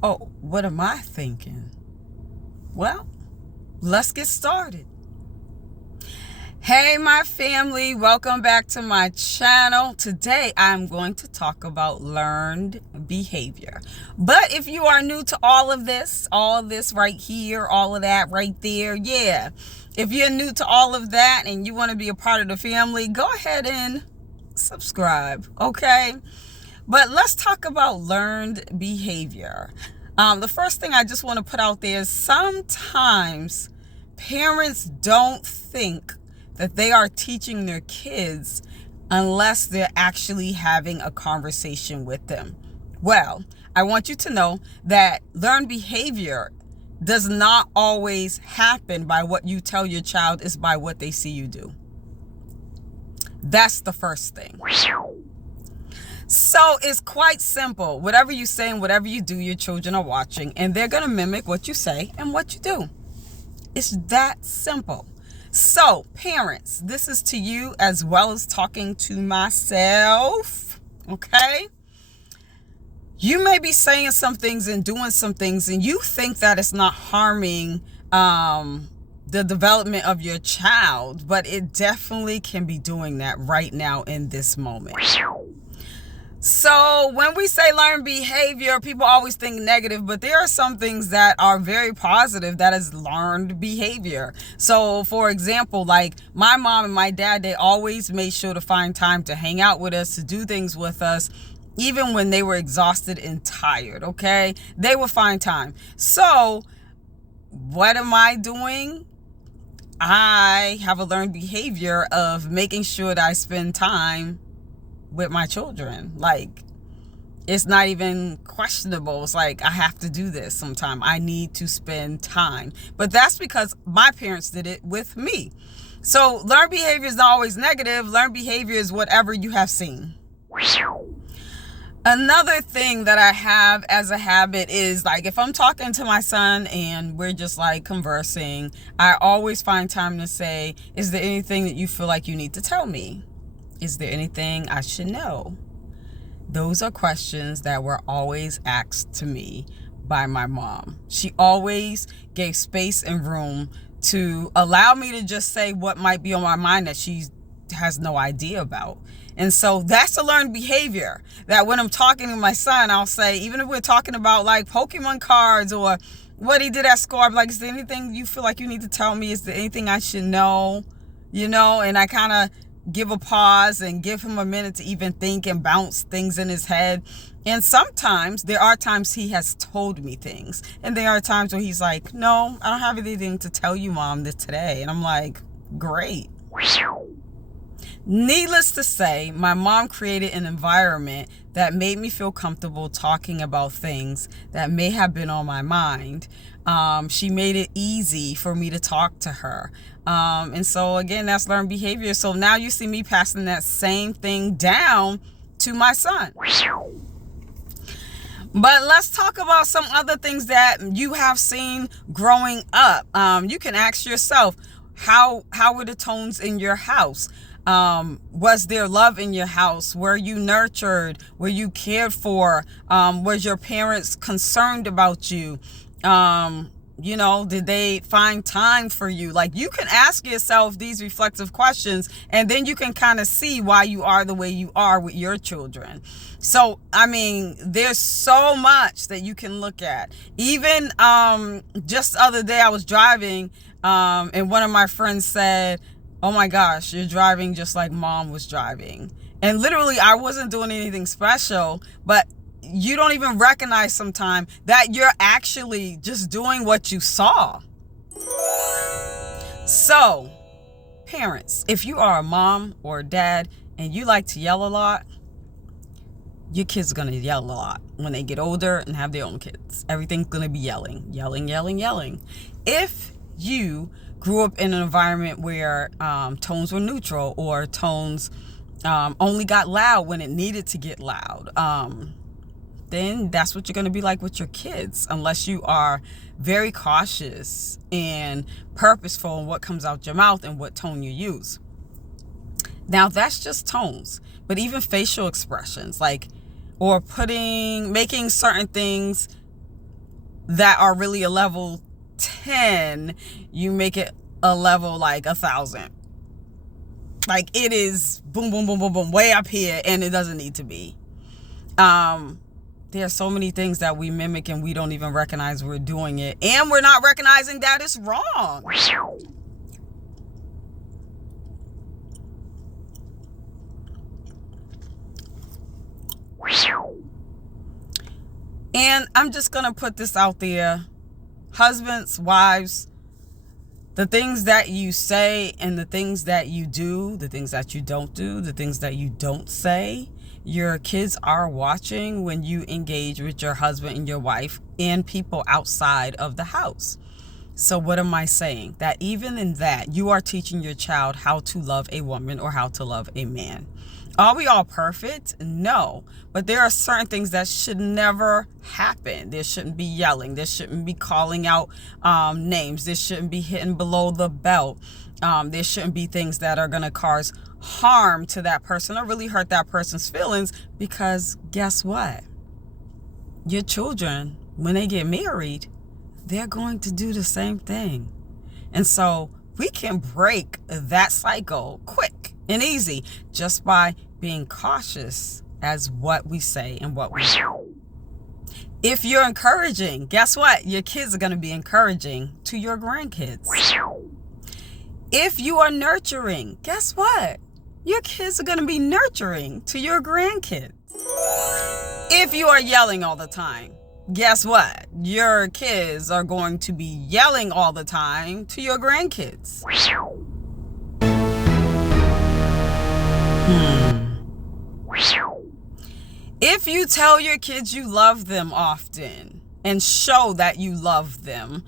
Oh, what am I thinking? Well, let's get started. Hey, my family, welcome back to my channel. Today, I'm going to talk about learned behavior. But if you are new to all of this right here, all of that right there, yeah. If you're new to all of that and you want to be a part of the family, go ahead and subscribe, okay? But let's talk about learned behavior. The first thing I just want to put out there is sometimes parents don't think that they are teaching their kids unless they're actually having a conversation with them. Well, I want you to know that learned behavior does not always happen by what you tell your child, is by what they see you do. That's the first thing. So it's quite simple. Whatever you say and whatever you do, your children are watching, and they're going to mimic what you say and what you do. It's that simple. So parents, this is to you as well as talking to myself, okay? You may be saying some things and doing some things, and you think that it's not harming the development of your child, but it definitely can be doing that right now in this moment. So when we say learned behavior, people always think negative, but there are some things that are very positive that is learned behavior. So for example, like my mom and my dad, they always made sure to find time to hang out with us, to do things with us, even when they were exhausted and tired, okay? They would find time. So what am I doing? I have a learned behavior of making sure that I spend time with my children. Like, it's not even questionable. It's like, I have to do this sometime. I need to spend time. But that's because my parents did it with me. So learned behavior is not always negative. Learned behavior is whatever you have seen. Another thing that I have as a habit is, like, if I'm talking to my son and we're just like conversing, I always find time to say, is there anything that you feel like you need to tell me? Is there anything I should know? Those are questions that were always asked to me by my mom. She always gave space and room to allow me to just say what might be on my mind that she has no idea about. And so that's a learned behavior, that when I'm talking to my son, I'll say, even if we're talking about like Pokemon cards or what he did at school, I'm like, is there anything you feel like you need to tell me? Is there anything I should know? And I kind of give a pause and give him a minute to even think and bounce things in his head. And sometimes there are times he has told me things, and there are times where he's like, no, I don't have anything to tell you, Mom, this today. And I'm like, great. Needless to say, my mom created an environment that made me feel comfortable talking about things that may have been on my mind. She made it easy for me to talk to her. And so again, that's learned behavior. So now you see me passing that same thing down to my son. But let's talk about some other things that you have seen growing up. You can ask yourself, how were the tones in your house? Was there love in your house? Were you nurtured? Were you cared for? Was your parents concerned about you? Did they find time for you? Like, you can ask yourself these reflective questions, and then you can kind of see why you are the way you are with your children. So, I mean, there's so much that you can look at. Even just the other day I was driving, and one of my friends said, oh my gosh, you're driving just like Mom was driving. And literally, I wasn't doing anything special, but you don't even recognize sometimes that you're actually just doing what you saw. So, parents, if you are a mom or a dad and you like to yell a lot, your kids are going to yell a lot when they get older and have their own kids. Everything's going to be yelling, yelling, yelling, yelling. If you grew up in an environment where tones were neutral, or tones only got loud when it needed to get loud, then that's what you're going to be like with your kids, unless you are very cautious and purposeful in what comes out your mouth and what tone you use. Now, that's just tones, but even facial expressions, like, or making certain things that are really a level 10, you make it a level like 1,000. Like, it is boom, boom, boom, boom, boom, way up here, and it doesn't need to be. There are so many things that we mimic and we don't even recognize we're doing it. And we're not recognizing that it's wrong. And I'm just going to put this out there. Husbands, wives, the things that you say and the things that you do, the things that you don't do, the things that you don't say, your kids are watching when you engage with your husband and your wife and people outside of the house. So what am I saying? That even in that, you are teaching your child how to love a woman or how to love a man. Are we all perfect? No. But there are certain things that should never happen. There shouldn't be yelling. There shouldn't be calling out names. There shouldn't be hitting below the belt. There shouldn't be things that are going to cause harm to that person or really hurt that person's feelings, because guess what? Your children, when they get married, they're going to do the same thing. And so we can break that cycle quick and easy just by being cautious as what we say and what we do. If you're encouraging, guess what? Your kids are going to be encouraging to your grandkids. If you are nurturing, guess what? Your kids are going to be nurturing to your grandkids. If you are yelling all the time, guess what? Your kids are going to be yelling all the time to your grandkids. If you tell your kids you love them often and show that you love them,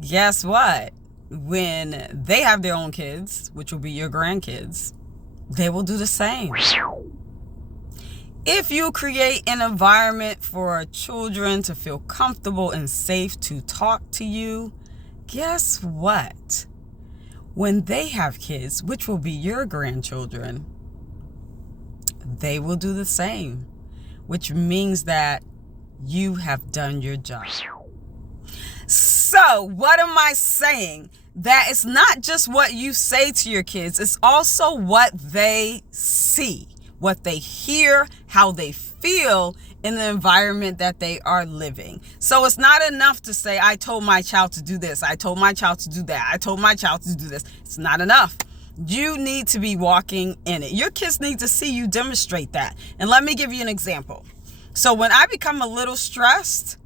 guess what? When they have their own kids, which will be your grandkids, they will do the same. If you create an environment for children to feel comfortable and safe to talk to you, guess what? When they have kids, which will be your grandchildren, they will do the same, which means that you have done your job. So what am I saying? That it's not just what you say to your kids, it's also what they see, what they hear, how they feel in the environment that they are living. So it's not enough to say, I told my child to do this, I told my child to do that, I told my child to do this. It's not enough. You need to be walking in it. Your kids need to see you demonstrate that. And let me give you an example. So when I become a little stressed,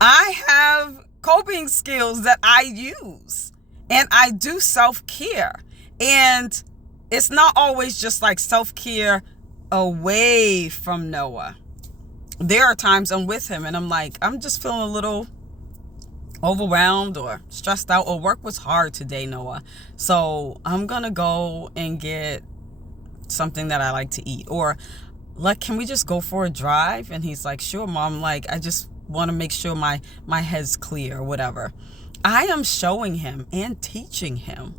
I have coping skills that I use, and I do self-care. And it's not always just like self-care away from Noah. There are times I'm with him and I'm like, I'm just feeling a little overwhelmed or stressed out, or work was hard today, Noah. So I'm going to go and get something that I like to eat. Or can we just go for a drive? And he's like, sure, Mom. Like, I just want to make sure my head's clear or whatever. I am showing him and teaching him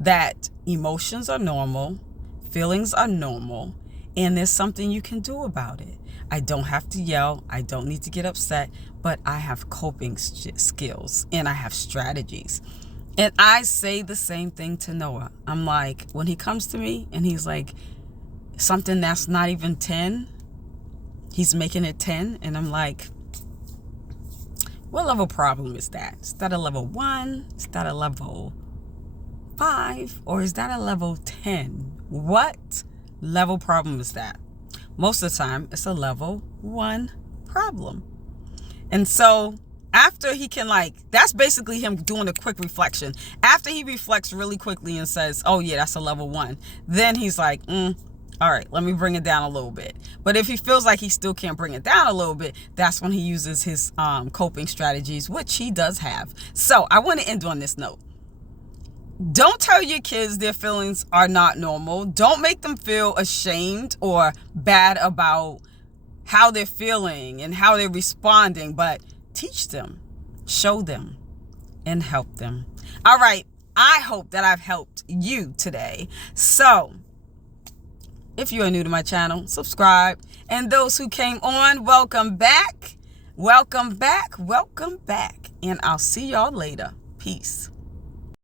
that emotions are normal, feelings are normal, and there's something you can do about it. I don't have to yell. I don't need to get upset, but I have coping skills and I have strategies. And I say the same thing to Noah. I'm like, when he comes to me and he's like, something that's not even 10, he's making it 10. And I'm like, what level problem is that? Is that a level 1? Is that a level 5? Or is that a level 10? What level problem is that? Most of the time, it's a level 1 problem. And so after he can, that's basically him doing a quick reflection. After he reflects really quickly and says, oh yeah, that's a level 1. Then he's like, all right, let me bring it down a little bit. But if he feels like he still can't bring it down a little bit, that's when he uses his coping strategies, which he does have. So I want to end on this note. Don't tell your kids their feelings are not normal. Don't make them feel ashamed or bad about how they're feeling and how they're responding, but teach them, show them, and help them. All right, I hope that I've helped you today. So if you are new to my channel, subscribe. And those who came on, welcome back. Welcome back. And I'll see y'all later. Peace.